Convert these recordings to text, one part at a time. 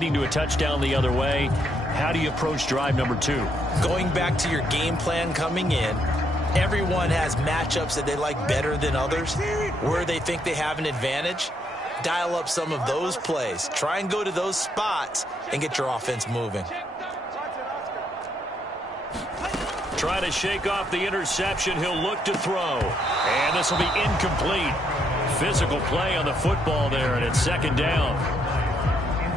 To a touchdown the other way. How do you approach drive number 2? Going back to your game plan coming in, everyone has matchups that they like better than others. Where they think they have an advantage, dial up some of those plays. Try and go to those spots and get your offense moving. Try to shake off the interception. He'll look to throw. And this will be incomplete. Physical play on the football there, and it's second down.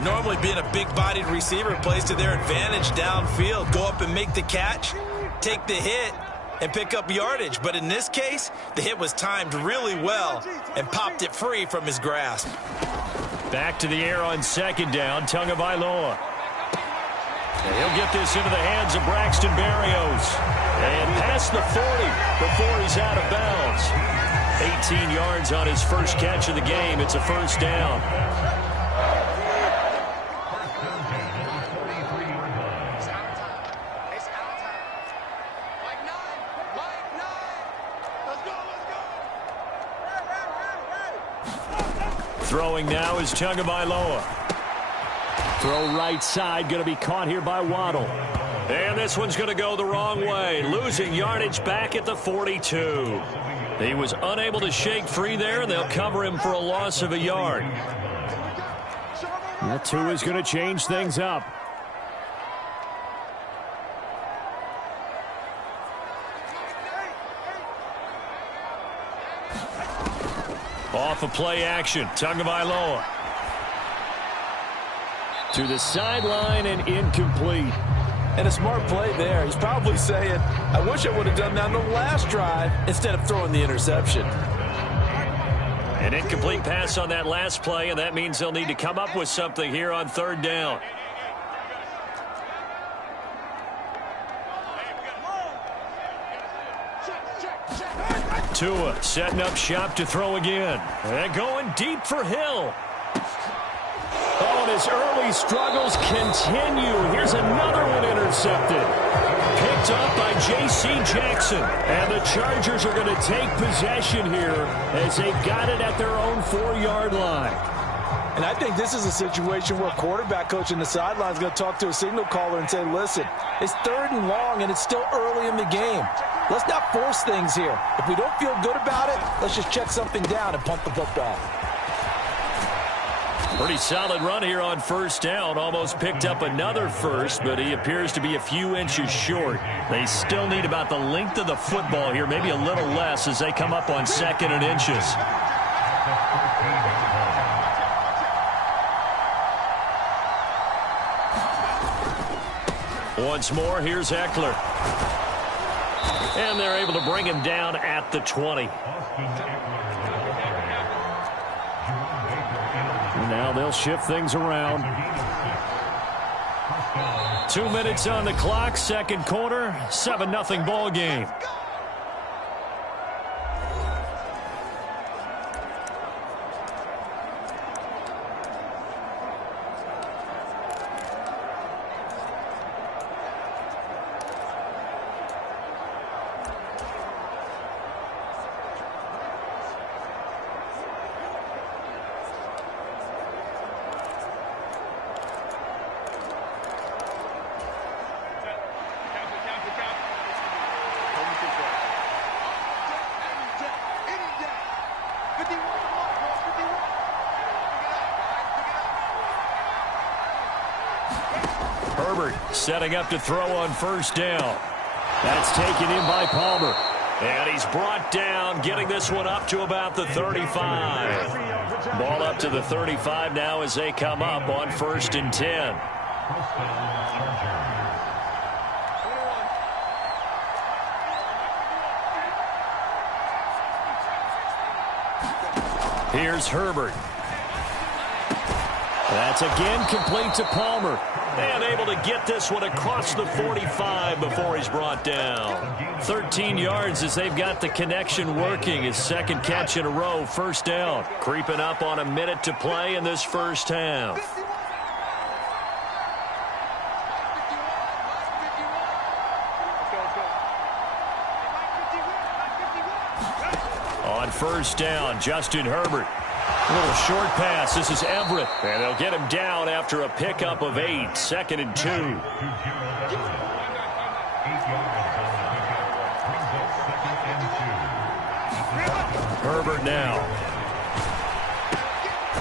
Normally being a big-bodied receiver plays to their advantage downfield. Go up and make the catch, take the hit, and pick up yardage. But in this case, the hit was timed really well and popped it free from his grasp. Back to the air on second down, Tagovailoa. And he'll get this into the hands of Braxton Berrios. And past the 40 before he's out of bounds. 18 yards on his first catch of the game. It's a first down. Throwing now is Tagovailoa. Throw right side, going to be caught here by Waddle. And this one's going to go the wrong way. Losing yardage back at the 42. He was unable to shake free there, and they'll cover him for a loss of a yard. That 2 is going to change things up. Off of play action, Tagovailoa. To the sideline and incomplete. And a smart play there. He's probably saying, I wish I would have done that on the last drive instead of throwing the interception. An incomplete pass on that last play, and that means they'll need to come up with something here on third down. Tua setting up shop to throw again. And going deep for Hill. Oh, and his early struggles continue. Here's another one intercepted. Picked up by J.C. Jackson. And the Chargers are going to take possession here as they've got it at their own 4-yard line. And I think this is a situation where a quarterback coach in the sideline is going to talk to a signal caller and say, listen, it's 3rd and long and it's still early in the game. Let's not force things here. If we don't feel good about it, let's just check something down and pump the football. Pretty solid run here on first down. Almost picked up another first, but he appears to be a few inches short. They still need about the length of the football here, maybe a little less as they come up on 2nd and inches. Once more, here's Eckler. And they're able to bring him down at the 20. Now they'll shift things around. 2 minutes on the clock, second quarter, 7-0 ball game. Herbert setting up to throw on first down. That's taken in by Palmer. And he's brought down, getting this one up to about the 35. Ball up to the 35 now as they come up on 1st and 10. Here's Herbert. That's again complete to Palmer. And able to get this one across the 45 before he's brought down. 13 yards as they've got the connection working. His second catch in a row, first down. Creeping up on a minute to play in this first half. On first down, Justin Herbert. A little short pass. This is Everett. And they'll get him down after a pickup of 8. 2nd and 2. Herbert now.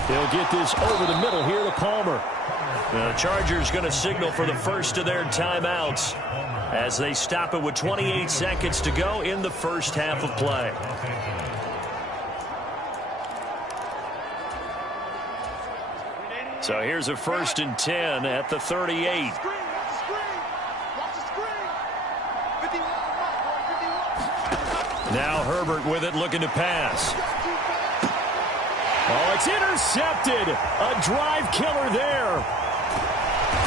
He'll get this over the middle here to Palmer. The Chargers going to signal for the first of their timeouts as they stop it with 28 seconds to go in the first half of play. So here's a 1st and 10 at the 38. Now Herbert with it, looking to pass. Oh, it's intercepted. A drive killer there.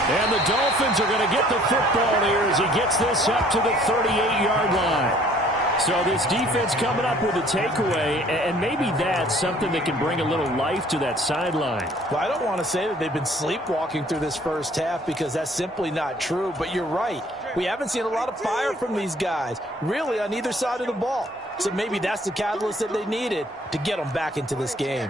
And the Dolphins are going to get the football here as he gets this up to the 38-yard line. So this defense coming up with a takeaway, and maybe that's something that can bring a little life to that sideline. Well, I don't want to say that they've been sleepwalking through this first half because that's simply not true, but you're right. We haven't seen a lot of fire from these guys, really on either side of the ball. So maybe that's the catalyst that they needed to get them back into this game.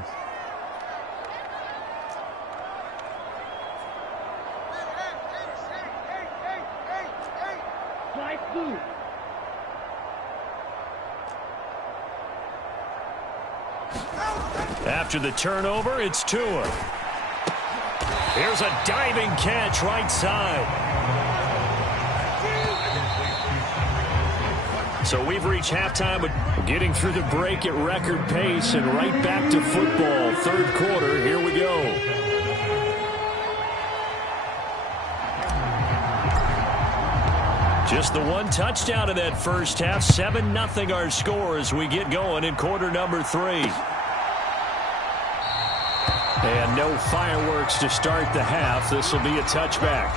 After the turnover, it's Tua. Here's a diving catch right side. So we've reached halftime, but getting through the break at record pace and right back to football. 3rd quarter, here we go. Just the one touchdown in that first half. 7-0 our score as we get going in quarter number 3. And no fireworks to start the half. This will be a touchback.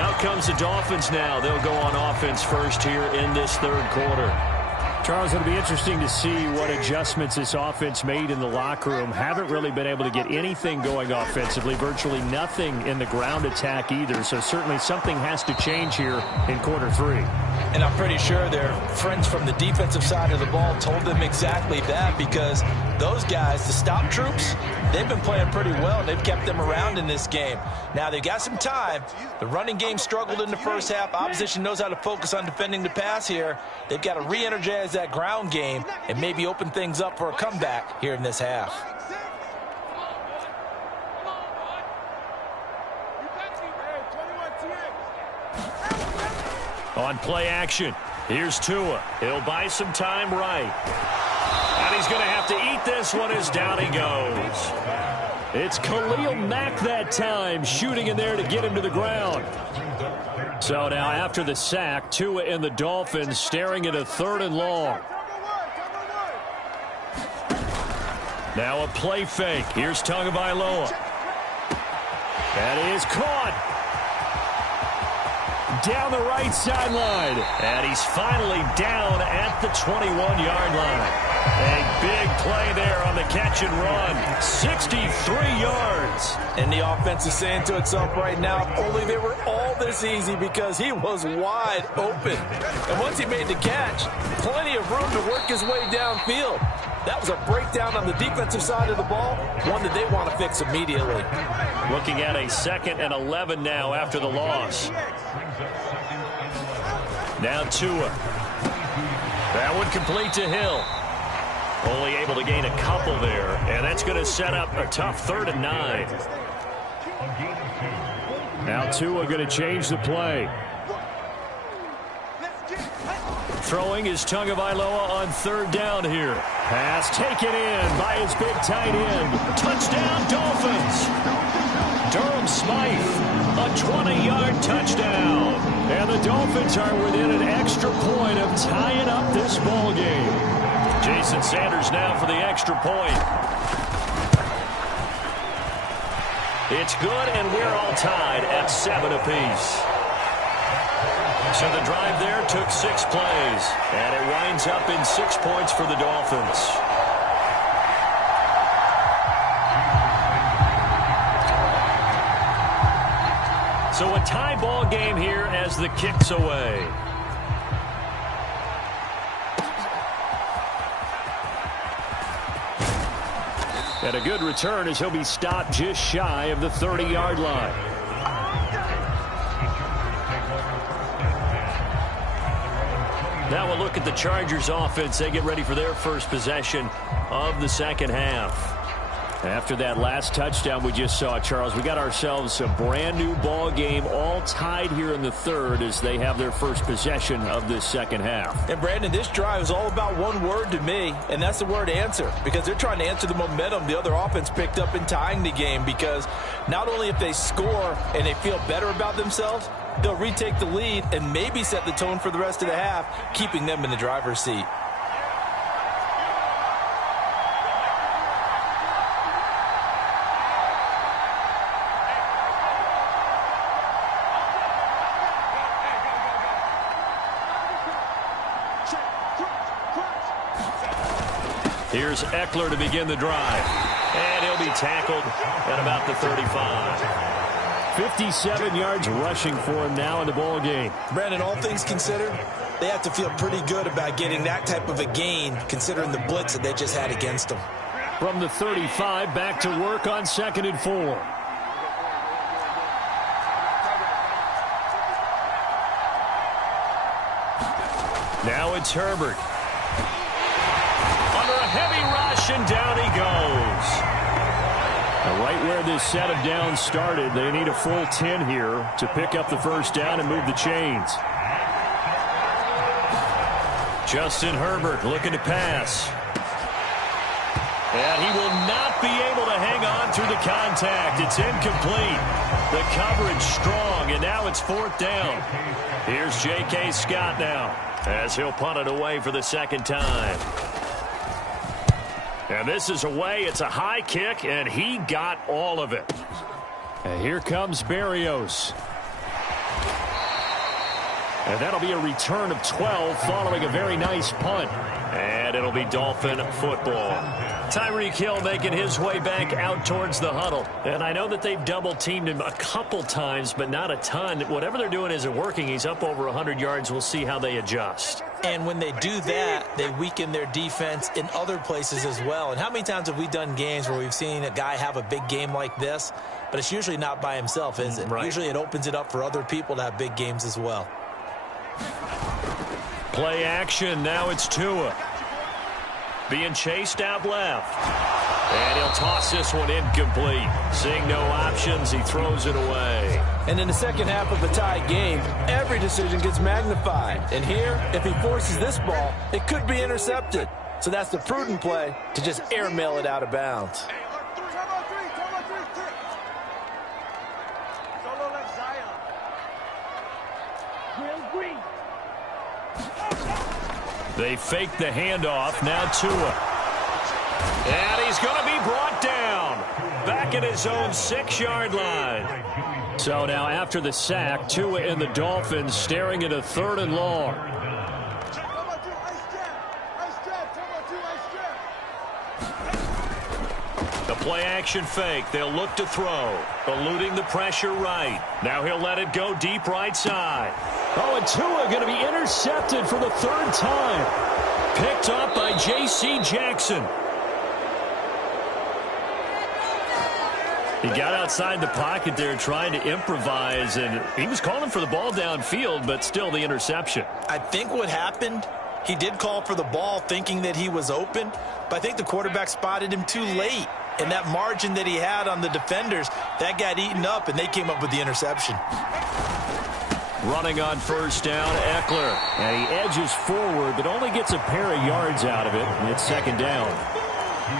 Out comes the Dolphins now. They'll go on offense first here in this 3rd quarter. Charles, it'll be interesting to see what adjustments this offense made in the locker room. Haven't really been able to get anything going offensively. Virtually nothing in the ground attack either. So certainly something has to change here in quarter 3. And I'm pretty sure their friends from the defensive side of the ball told them exactly that, because those guys, the stop troops, they've been playing pretty well, and they've kept them around in this game. Now, they've got some time. The running game struggled in the first half. Opposition knows how to focus on defending the pass here. They've got to re-energize that ground game and maybe open things up for a comeback here in this half. On play action, here's Tua. He'll buy some time right. And he's going to have to eat this one as down he goes. It's Khalil Mack that time, shooting in there to get him to the ground. So now after the sack, Tua and the Dolphins staring at a 3rd and long. Now a play fake. Here's Tagovailoa. That is caught. Down the right sideline. And he's finally down at the 21-yard line. A big play there on the catch and run. 63 yards. And the offense is saying to itself right now, if only they were all this easy, because he was wide open. And once he made the catch, plenty of room to work his way downfield. That was a breakdown on the defensive side of the ball, one that they want to fix immediately. Looking at a 2nd and 11 now after the loss. Now Tua. That one complete to Hill. Only able to gain a couple there, and that's going to set up a tough 3rd and 9. Now Tua going to change the play. Throwing is Tagovailoa on 3rd down here. Pass taken in by his big tight end. Touchdown Dolphins. Durham Smythe, a 20-yard touchdown. And the Dolphins are within an extra point of tying up this ball game. Jason Sanders now for the extra point. It's good, and we're all tied at 7 apiece. So the drive there took 6 plays, and it winds up in 6 points for the Dolphins. So a tie ball game here as the kick's away. And a good return as he'll be stopped just shy of the 30-yard line. Now we'll look at the Chargers offense. They get ready for their first possession of the second half. After that last touchdown we just saw, Charles, we got ourselves a brand new ball game, all tied here in the third as they have their first possession of this second half. And Brandon, this drive is all about one word to me, and that's the word answer, because they're trying to answer the momentum the other offense picked up in tying the game, because not only if they score and they feel better about themselves, they'll retake the lead and maybe set the tone for the rest of the half, keeping them in the driver's seat. Here's Eckler to begin the drive. And he'll be tackled at about the 35. 57 yards rushing for him now in the ball game. Brandon, all things considered, they have to feel pretty good about getting that type of a gain, considering the blitz that they just had against them. From the 35, back to work on 2nd and 4. Now it's Herbert. Under a heavy rush, and down he goes. Now right where this set of downs started, they need a full 10 here to pick up the first down and move the chains. Justin Herbert looking to pass. And he will not be able to hang on through the contact. It's incomplete. The coverage strong, and now it's 4th down. Here's J.K. Scott now as he'll punt it away for the second time. And this is away. It's a high kick, and he got all of it. And here comes Berrios. And that'll be a return of 12 following a very nice punt. And it'll be Dolphin football. Tyreek Hill making his way back out towards the huddle. And I know that they've double-teamed him a couple times, but not a ton. Whatever they're doing isn't working. He's up over 100 yards. We'll see how they adjust. And when they do that, they weaken their defense in other places as well. And how many times have we done games where we've seen a guy have a big game like this, but it's usually not by himself, is it? Right. Usually it opens it up for other people to have big games as well. Play action. Now it's Tua. Being chased out left. And he'll toss this one incomplete. Seeing no options, he throws it away. And in the second half of a tie game, every decision gets magnified. And here, if he forces this ball, it could be intercepted. So that's the prudent play to just airmail it out of bounds. They fake the handoff. Now Tua. And he's going to be brought down. Back at his own 6-yard line. So now after the sack, Tua and the Dolphins staring at a 3rd and long. The play action fake. They'll look to throw. Eluding the pressure right. Now he'll let it go deep right side. Oh, and Tua going to be intercepted for the 3rd time. Picked up by J.C. Jackson. He got outside the pocket there trying to improvise, and he was calling for the ball downfield, but still the interception. I think what happened, he did call for the ball thinking that he was open, but I think the quarterback spotted him too late. And that margin that he had on the defenders, that got eaten up, and they came up with the interception. Running on first down, Eckler. And he edges forward, but only gets a pair of yards out of it, and it's 2nd down.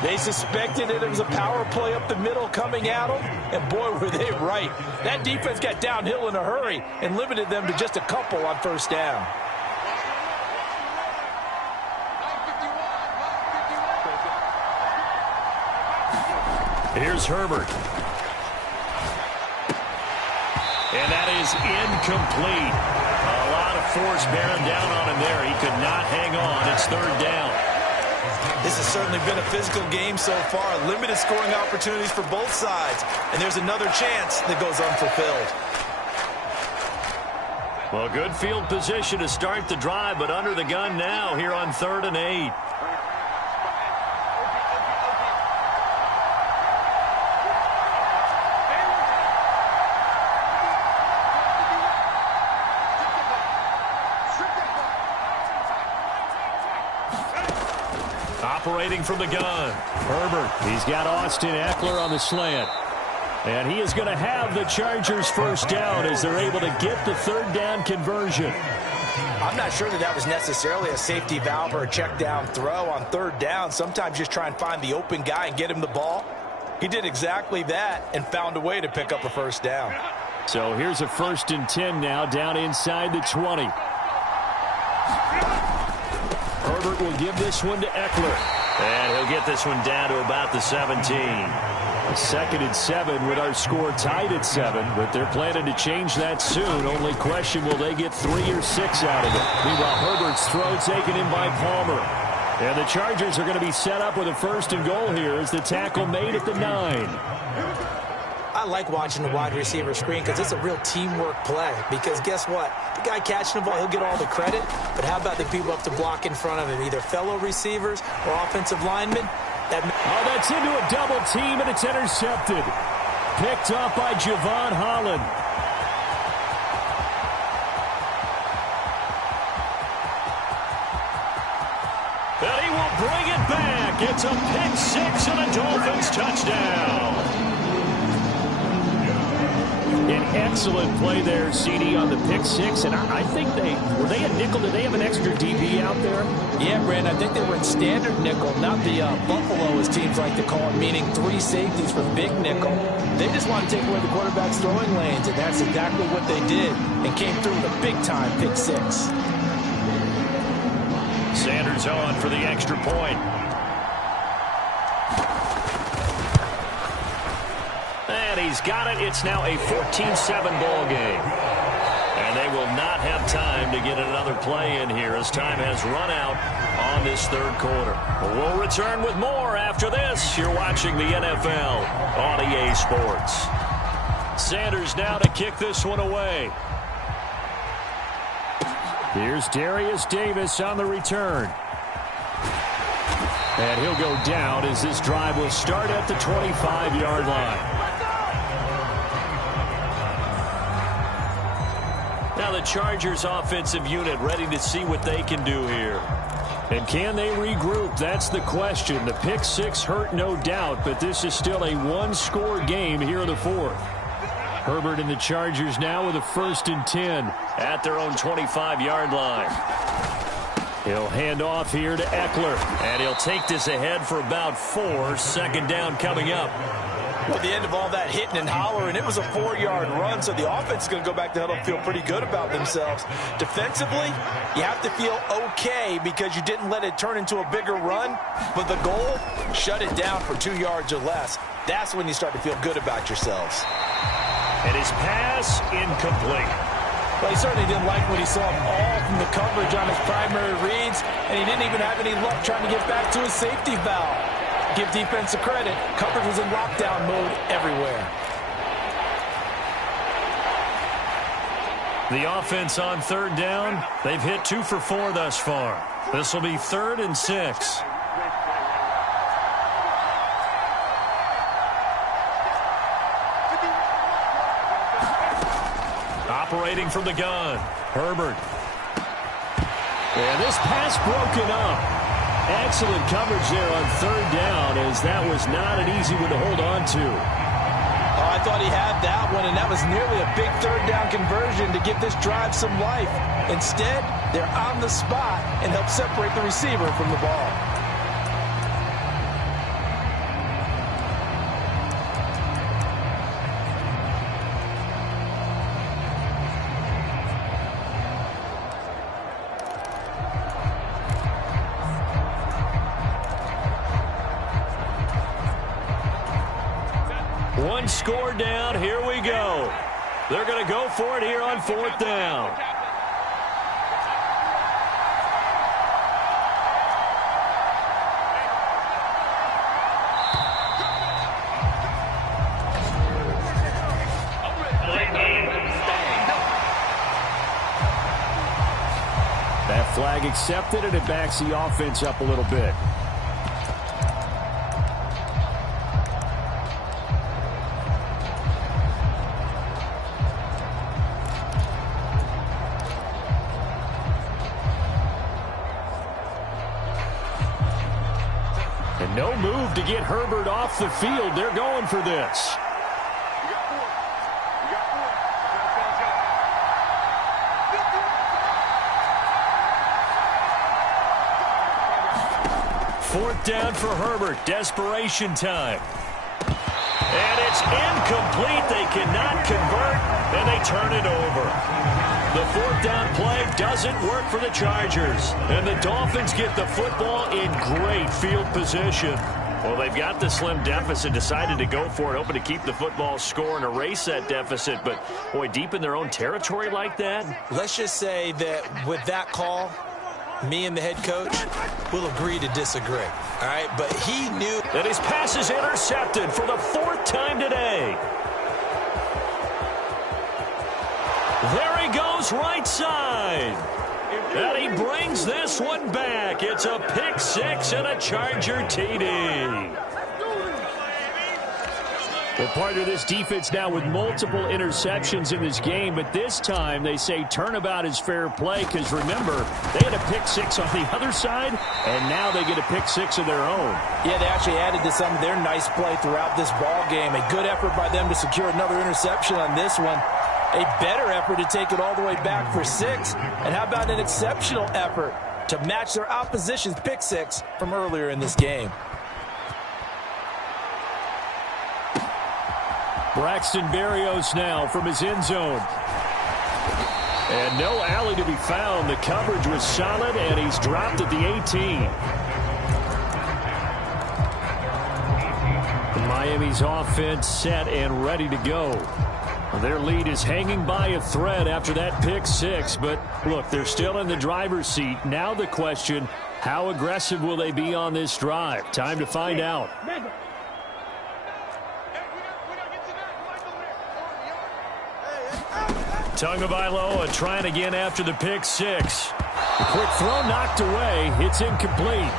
They suspected that it was a power play up the middle coming at them, and boy, were they right. That defense got downhill in a hurry and limited them to just a couple on first down. Here's Herbert. And that is incomplete. A lot of force bearing down on him there. He could not hang on. It's 3rd down. This has certainly been a physical game so far. Limited scoring opportunities for both sides. And there's another chance that goes unfulfilled. Well, good field position to start the drive, but under the gun now here on 3rd and 8. Operating from the gun. Herbert. He's got Austin Eckler on the slant. And he is going to have the Chargers first down as they're able to get the third down conversion. I'm not sure that was necessarily a safety valve or a check down throw on third down. Sometimes just try and find the open guy and get him the ball. He did exactly that and found a way to pick up a first down. So here's a 1st and 10 now down inside the 20. Herbert will give this one to Eckler. And he'll get this one down to about the 17. 2nd and 7 with our score tied at 7, but they're planning to change that soon. Only question, will they get 3 or 6 out of it? Meanwhile, Herbert's throw taken in by Palmer. And the Chargers are going to be set up with a 1st and goal here as the tackle made at the 9. I like watching the wide receiver screen because it's a real teamwork play. Because guess what? The guy catching the ball, he'll get all the credit. But how about the people up to block in front of him? Either fellow receivers or offensive linemen. That's into a double team, and it's intercepted. Picked up by Javon Holland. And he will bring it back. It's a pick 6 and a Dolphins touchdown. An excellent play there, CD, on the pick 6. And I think were they a nickel? Did they have an extra DB out there? Yeah, Brandon, I think they were in standard nickel, not the Buffalo, as teams like to call it, meaning 3 safeties for big nickel. They just want to take away the quarterback's throwing lanes, and that's exactly what they did and came through with a big-time pick 6. Sanders on for the extra point. And he's got it. It's now a 14-7 ball game. And they will not have time to get another play in here as time has run out on this third quarter. We'll return with more after this. You're watching the NFL on EA Sports. Sanders now to kick this one away. Here's Darius Davis on the return. And he'll go down as this drive will start at the 25-yard line. Now the Chargers offensive unit ready to see what they can do here. And can they regroup? That's the question. The pick 6 hurt, no doubt, but this is still a one-score game here in the 4th. Herbert and the Chargers now with a 1st and 10 at their own 25-yard line. He'll hand off here to Eckler, and he'll take this ahead for about 4. 2nd down coming up. At the end of all that hitting and hollering, it was a 4-yard run, so the offense is going to go back to huddle and feel pretty good about themselves. Defensively, you have to feel okay because you didn't let it turn into a bigger run, but the goal, shut it down for 2 yards or less. That's when you start to feel good about yourselves. And his pass incomplete. Well, he certainly didn't like what he saw all from the coverage on his primary reads, and he didn't even have any luck trying to get back to his safety valve. Give defense a credit. Coverage was in lockdown mode everywhere. The offense on 3rd down, they've hit 2 for 4 thus far. This will be 3rd and 6. Operating from the gun, Herbert. And this pass broken up. Excellent coverage there on 3rd down, as that was not an easy one to hold on to. Oh, I thought he had that one, and that was nearly a big 3rd down conversion to give this drive some life. Instead, they're on the spot and help separate the receiver from the ball. One score down. Here we go. They're going to go for it here on 4th down. That flag accepted, and it backs the offense up a little bit. no move to get Herbert off the field. They're going for this. Fourth down for Herbert. Desperation time. And it's incomplete. They cannot convert, and they turn it over. The fourth down play doesn't work for the Chargers. And the Dolphins get the football in great field position. Well, they've got the slim deficit, decided to go for it, hoping to keep the football score and erase that deficit. But, boy, deep in their own territory like that. Let's just say that with that call, me and the head coach will agree to disagree. All right, but he knew that his pass is intercepted for the fourth time today. There he goes, right side. And he brings this one back. It's a pick six and a Charger TD. Well, part of this defense now with multiple interceptions in this game, but this time they say turnabout is fair play because, remember, they had a pick six on the other side, and now they get a pick six of their own. Yeah, they actually added to some of their nice play throughout this ball game. A good effort by them to secure another interception on this one. A better effort to take it all the way back for six. And how about an exceptional effort to match their opposition's pick six from earlier in this game? Braxton Berrios now from his end zone. And no alley to be found. The coverage was solid, and he's dropped at the 18. Miami's offense set and ready to go. Their lead is hanging by a thread after that pick six. But, look, they're still in the driver's seat. Now the question, how aggressive will they be on this drive? Time to find out. Tagovailoa trying again after the pick six. The quick throw knocked away. It's incomplete.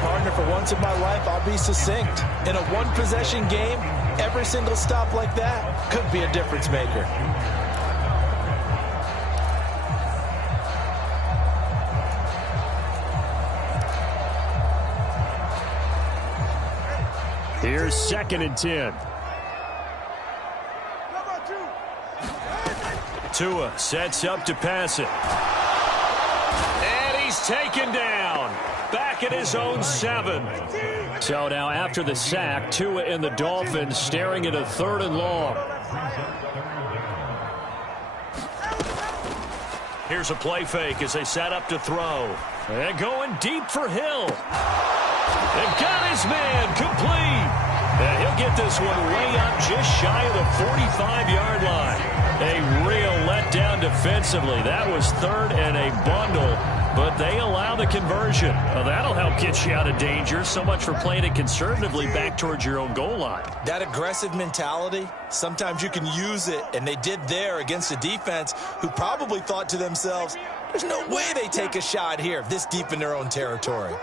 Partner, for once in my life, I'll be succinct. In a one-possession game, every single stop like that could be a difference maker. Here's 2nd and 10. Tua sets up to pass it. And he's taken down. Back at his own 7. So now after the sack, Tua and the Dolphins staring at a 3rd and long. Here's a play fake as they set up to throw. And going deep for Hill. And got his man complete. And he'll get this one way up just shy of the 45-yard line. A real letdown defensively. That was 3rd and a bundle, but they allow the conversion. Well, that'll help get you out of danger. So much for playing it conservatively back towards your own goal line. That aggressive mentality, sometimes you can use it, and they did there against a defense who probably thought to themselves, there's no way they take a shot here this deep in their own territory.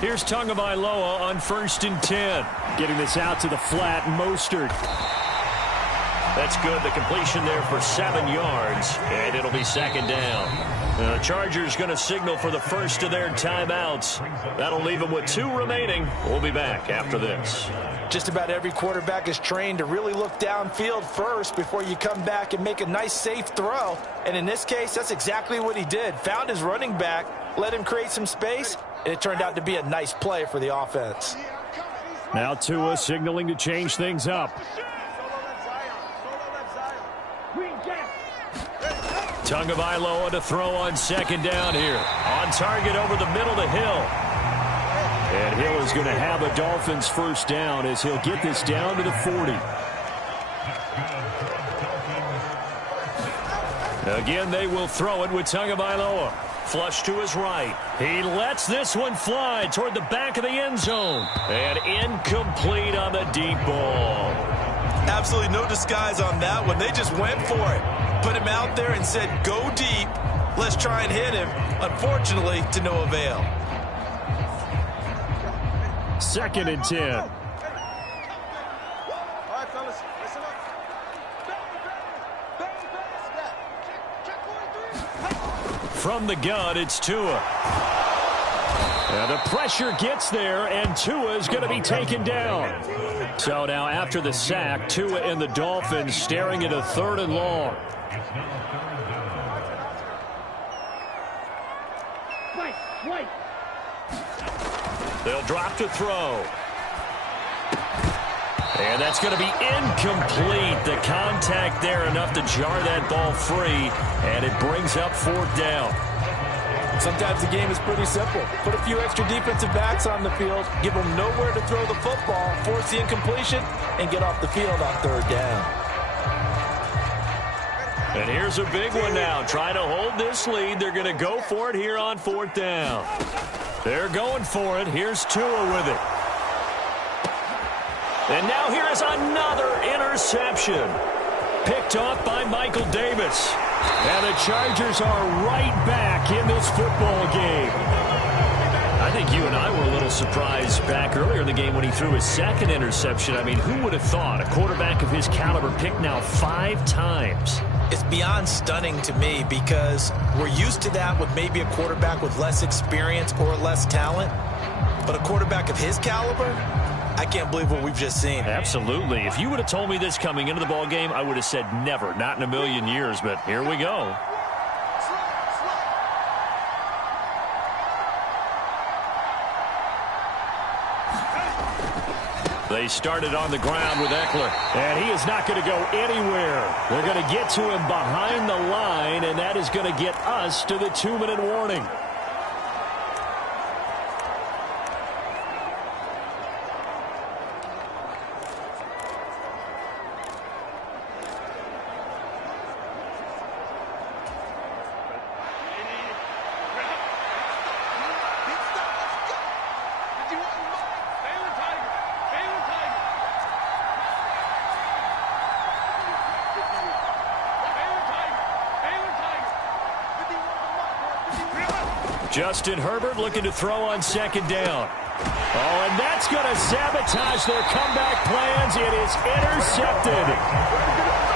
Here's Tagovailoa on 1st and 10. Getting this out to the flat, Mostert. That's good. The completion there for 7 yards, and it'll be 2nd down. The Chargers going to signal for the first of their timeouts. That'll leave them with 2 remaining. We'll be back after this. Just about every quarterback is trained to really look downfield first before you come back and make a nice, safe throw. And in this case, that's exactly what he did. Found his running back, let him create some space, and it turned out to be a nice play for the offense. Now Tua signaling to change things up. Tagovailoa to throw on 2nd down here. On target over the middle to Hill. And Hill is going to have a Dolphins first down as he'll get this down to the 40. Again, they will throw it with Tagovailoa. Flush to his right. He lets this one fly toward the back of the end zone. And incomplete on the deep ball. Absolutely no disguise on that one. They just went for it. Put him out there and said, go deep. Let's try and hit him. Unfortunately, to no avail. 2nd and 10. All right, fellas, listen up. From the gun, it's Tua. The pressure gets there, and Tua is going to be taken down. So now after the sack, Tua and the Dolphins staring at a 3rd and long. They'll drop to throw. And that's going to be incomplete. The contact there enough to jar that ball free, and it brings up 4th down. Sometimes the game is pretty simple. Put a few extra defensive backs on the field, give them nowhere to throw the football, force the incompletion, and get off the field on 3rd down. And here's a big one now. Trying to hold this lead. They're going to go for it here on 4th down. They're going for it. Here's Tua with it. And now here is another interception. Picked off by Michael Davis. And the Chargers are right back in this football game. I think you and I were a little surprised back earlier in the game when he threw his 2nd interception. I mean, who would have thought a quarterback of his caliber picked now 5 times? It's beyond stunning to me because we're used to that with maybe a quarterback with less experience or less talent. But a quarterback of his caliber, I can't believe what we've just seen. Absolutely. If you would have told me this coming into the ball game, I would have said never, not in a million years. But here we go. They started on the ground with Eckler, and he is not going to go anywhere. They're going to get to him behind the line, and that is going to get us to the 2-minute warning. Justin Herbert looking to throw on 2nd down. Oh, and that's going to sabotage their comeback plans. It is intercepted.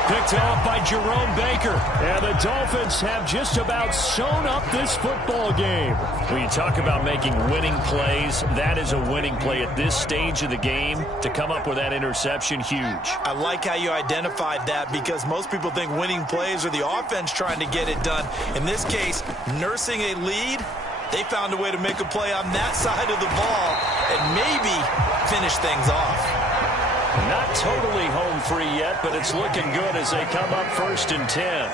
Picked off by Jerome Baker. And the Dolphins have just about sewn up this football game. When you talk about making winning plays, that is a winning play at this stage of the game. To come up with that interception, huge. I like how you identified that because most people think winning plays are the offense trying to get it done. In this case, nursing a lead, they found a way to make a play on that side of the ball and maybe finish things off. Not totally home free yet, but it's looking good as they come up 1st and 10.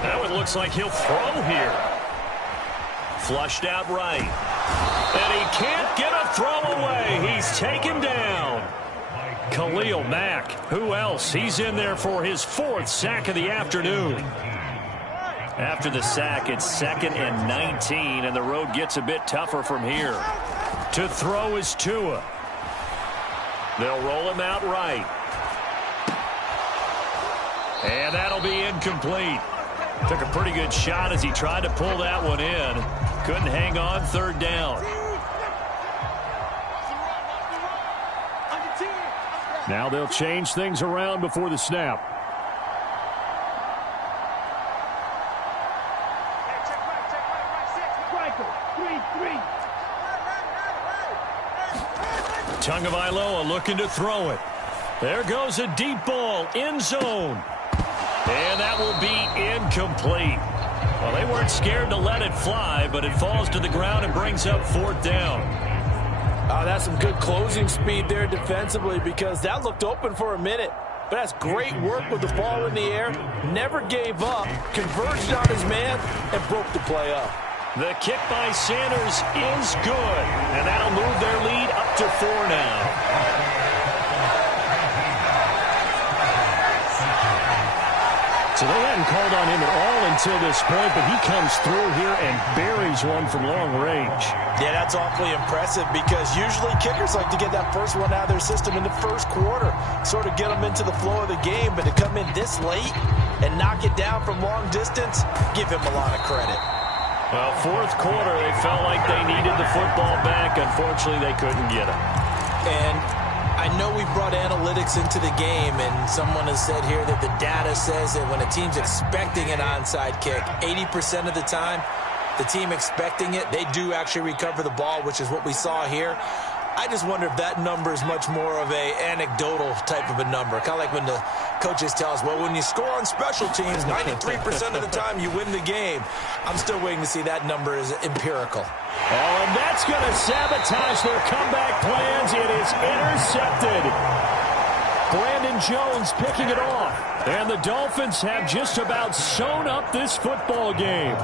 Now it looks like he'll throw here. Flushed out right. And he can't get a throw away. He's taken down. Khalil Mack. Who else? He's in there for his 4th sack of the afternoon. After the sack, it's 2nd and 19, and the road gets a bit tougher from here. To throw is Tua. They'll roll him out right. And that'll be incomplete. Took a pretty good shot as he tried to pull that one in. Couldn't hang on 3rd down. Now they'll change things around before the snap. Tagovailoa looking to throw it. There goes a deep ball, end zone. And that will be incomplete. Well, they weren't scared to let it fly, but it falls to the ground and brings up 4th down. Oh, that's some good closing speed there defensively because that looked open for a minute. But that's great work with the ball in the air. Never gave up, converged on his man, and broke the play up. The kick by Sanders is good, and that'll move their lead up to 4 now. So they hadn't called on him at all until this point, but he comes through here and buries one from long range. Yeah, that's awfully impressive because usually kickers like to get that first one out of their system in the first quarter, sort of get them into the flow of the game, but to come in this late and knock it down from long distance, give him a lot of credit. Well, 4th quarter, they felt like they needed the football back. Unfortunately, they couldn't get it. And I know we brought analytics into the game, and someone has said here that the data says that when a team's expecting an onside kick, 80% of the time, the team expecting it, they do actually recover the ball, which is what we saw here. I just wonder if that number is much more of a anecdotal type of a number. Kind of like when the coaches tell us, well, when you score on special teams, 93% of the time you win the game. I'm still waiting to see that number is empirical. Oh, and that's going to sabotage their comeback plans. It is intercepted. Brandon Jones picking it off. And the Dolphins have just about sewn up this football game.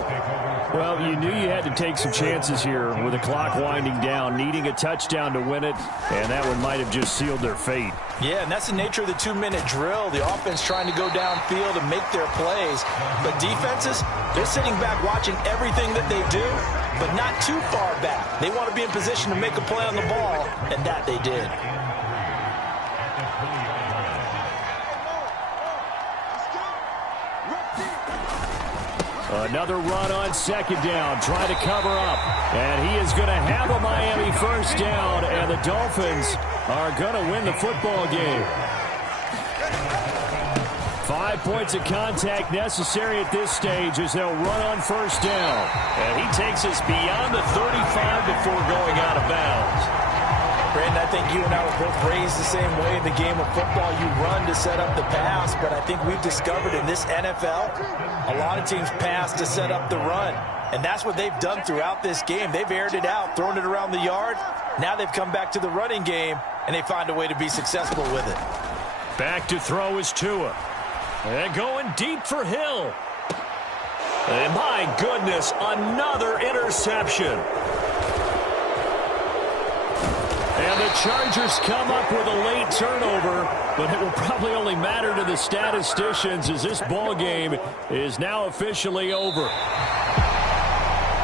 Well, you knew you had to take some chances here with the clock winding down, needing a touchdown to win it, and that one might have just sealed their fate. Yeah, and that's the nature of the 2-minute drill. The offense trying to go downfield and make their plays. But defenses, they're sitting back watching everything that they do, but not too far back. They want to be in position to make a play on the ball, and that they did. Another run on second down, trying to cover up. And he is going to have a Miami first down, and the Dolphins are going to win the football game. 5 points of contact necessary at this stage as they'll run on first down. And he takes us beyond the 35 before going out of bounds. Brandon, I think you and I were both raised the same way in the game of football. You run to set up the pass, but I think we've discovered in this NFL, a lot of teams pass to set up the run. And that's what they've done throughout this game. They've aired it out, thrown it around the yard. Now they've come back to the running game, and they find a way to be successful with it. Back to throw is Tua. And going deep for Hill. And my goodness, another interception. And the Chargers come up with a late turnover, but it will probably only matter to the statisticians as this ball game is now officially over.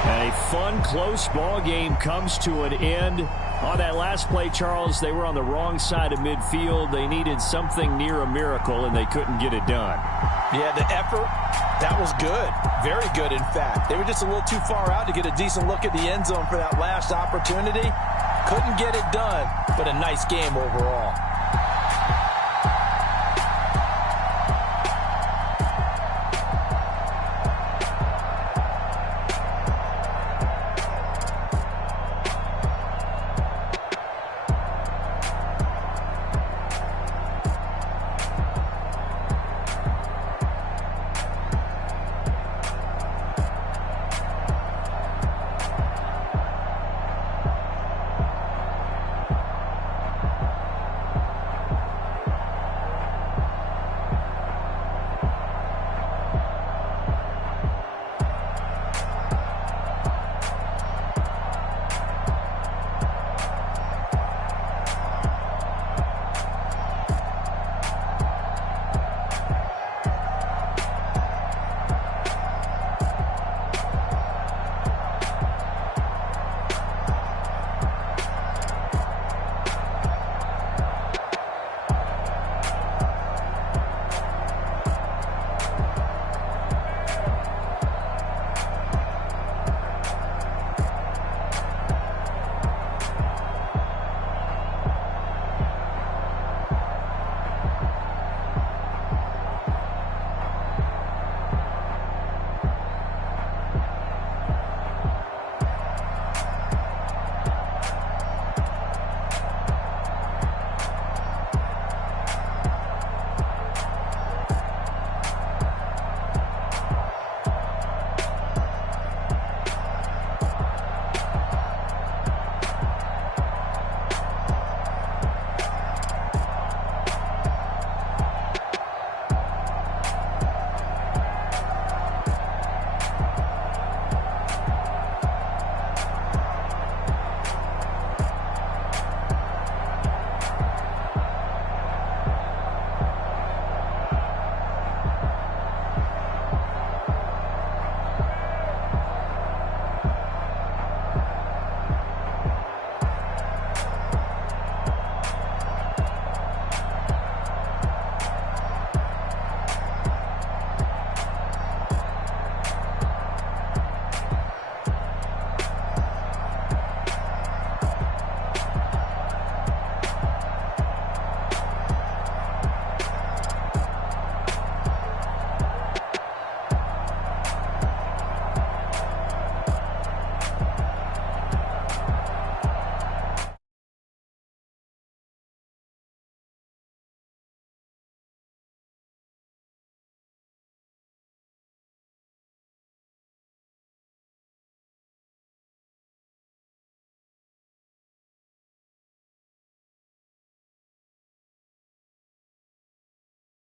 And a fun, close ball game comes to an end. On that last play, Charles, they were on the wrong side of midfield. They needed something near a miracle, and they couldn't get it done. Yeah, the effort, that was good. Very good, in fact. They were just a little too far out to get a decent look at the end zone for that last opportunity. Couldn't get it done, but a nice game overall.